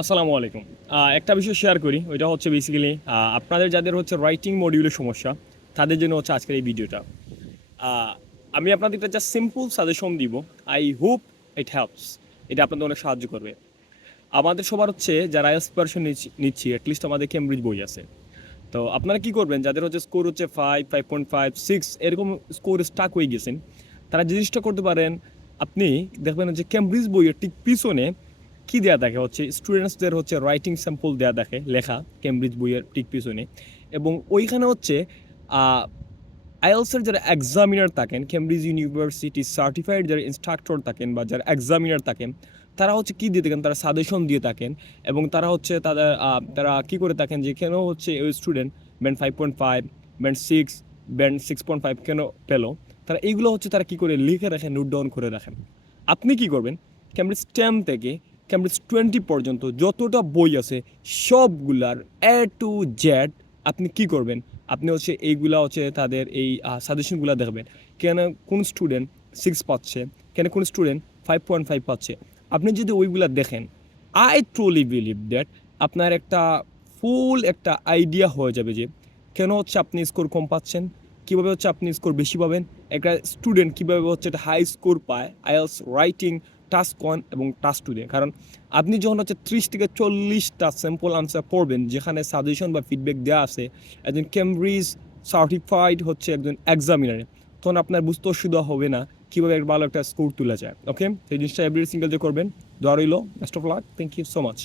আসসালামু আলাইকুম। একটা বিষয় শেয়ার করি, ওইটা হচ্ছে বেসিক্যালি আপনাদের যাদের হচ্ছে রাইটিং মডিউলের সমস্যা, তাদের জন্য হচ্ছে আজকের এই ভিডিওটা। আহ, আমি আপনাদের একটা জাস্ট সিম্পল সাজেশন দিব। I hope it helps. এটা আপনাদের অনেক সাহায্য করবে। আমাদের সবার হচ্ছে যারা আইএলটিএস প্রিপারেশন নিচ্ছি, অ্যাটলিস্ট আমাদের কেমব্রিজ বই আছে। তো আপনারা কি করবেন, যাদের হচ্ছে স্কোর হচ্ছে 5, 5.5, 6 এরকম স্কোর স্টাক হয়ে গেছেন, তারা জিনিসটা করতে পারেন। আপনি দেখবেন যে কেমব্রিজ বইয়ের ঠিক পিছনে কি দেয়া থাকে হচ্ছে স্টুডেন্টসদের হচ্ছে রাইটিং স্যাম্পল দেয়া দেখে লেখা কেমব্রিজ বইয়ের ঠিক পিছনে। এবং ওইখানে হচ্ছে আইএলসের যারা এক্সামিনার থাকেন, কেমব্রিজ ইউনিভার্সিটি সার্টিফাইড যারা ইনস্ট্রাক্টর থাকেন বা যারা এক্সামিনার থাকেন, তারা হচ্ছে কী দিয়ে থাকেন, তারা সাজেশন দিয়ে থাকেন। এবং তারা হচ্ছে তারা কী করে থাকেন যে কেন হচ্ছে ওই স্টুডেন্ট ব্যান্ড 5.5, ব্যান্ড 6, ব্যান্ড 6.5 কেন পেলো, তারা এইগুলো হচ্ছে তারা কী করে লিখে রাখেন, নোট ডাউন করে রাখেন। আপনি কি করবেন, ক্যামব্রিজ 10 থেকে ক্যামব্রিজ 20 পর্যন্ত যতটা বই আছে সবগুলার A to Z আপনি কি করবেন, আপনি হচ্ছে এইগুলা হচ্ছে তাদের এই সাজেশনগুলো দেখবেন। কেন কোন স্টুডেন্ট 6 পাচ্ছে, কেন কোন স্টুডেন্ট 5.5 পাচ্ছে। আপনি যদি ওইগুলা দেখেন, আই ট্রুলি বিলিভ দ্যাট আপনার একটা ফুল একটা আইডিয়া হয়ে যাবে যে কেন হচ্ছে আপনি স্কোর কম পাচ্ছেন, কীভাবে হচ্ছে আপনি স্কোর বেশি পাবেন, একটা স্টুডেন্ট কীভাবে হচ্ছে একটা হাই স্কোর পায় আইএলস রাইটিং টাস্ক 1 এবং টাস্ক 2 দিয়ে। কারণ আপনি যখন হচ্ছে 30 থেকে 40টা স্যাম্পল আনসার পড়বেন যেখানে সাজেশন বা ফিডব্যাক দেওয়া আছে একজন কেমব্রিজ সার্টিফাইড হচ্ছে একজন এক্সামিনারে, তখন আপনার বুঝতে অসুবিধা হবে না কীভাবে একটা ভালো একটা স্কোর তোলা যায়। ওকে, সেই জিনিসটা এভরি সিঙ্গেল যে করবেন। দোয়া রইল। Best of luck. Thank you so much.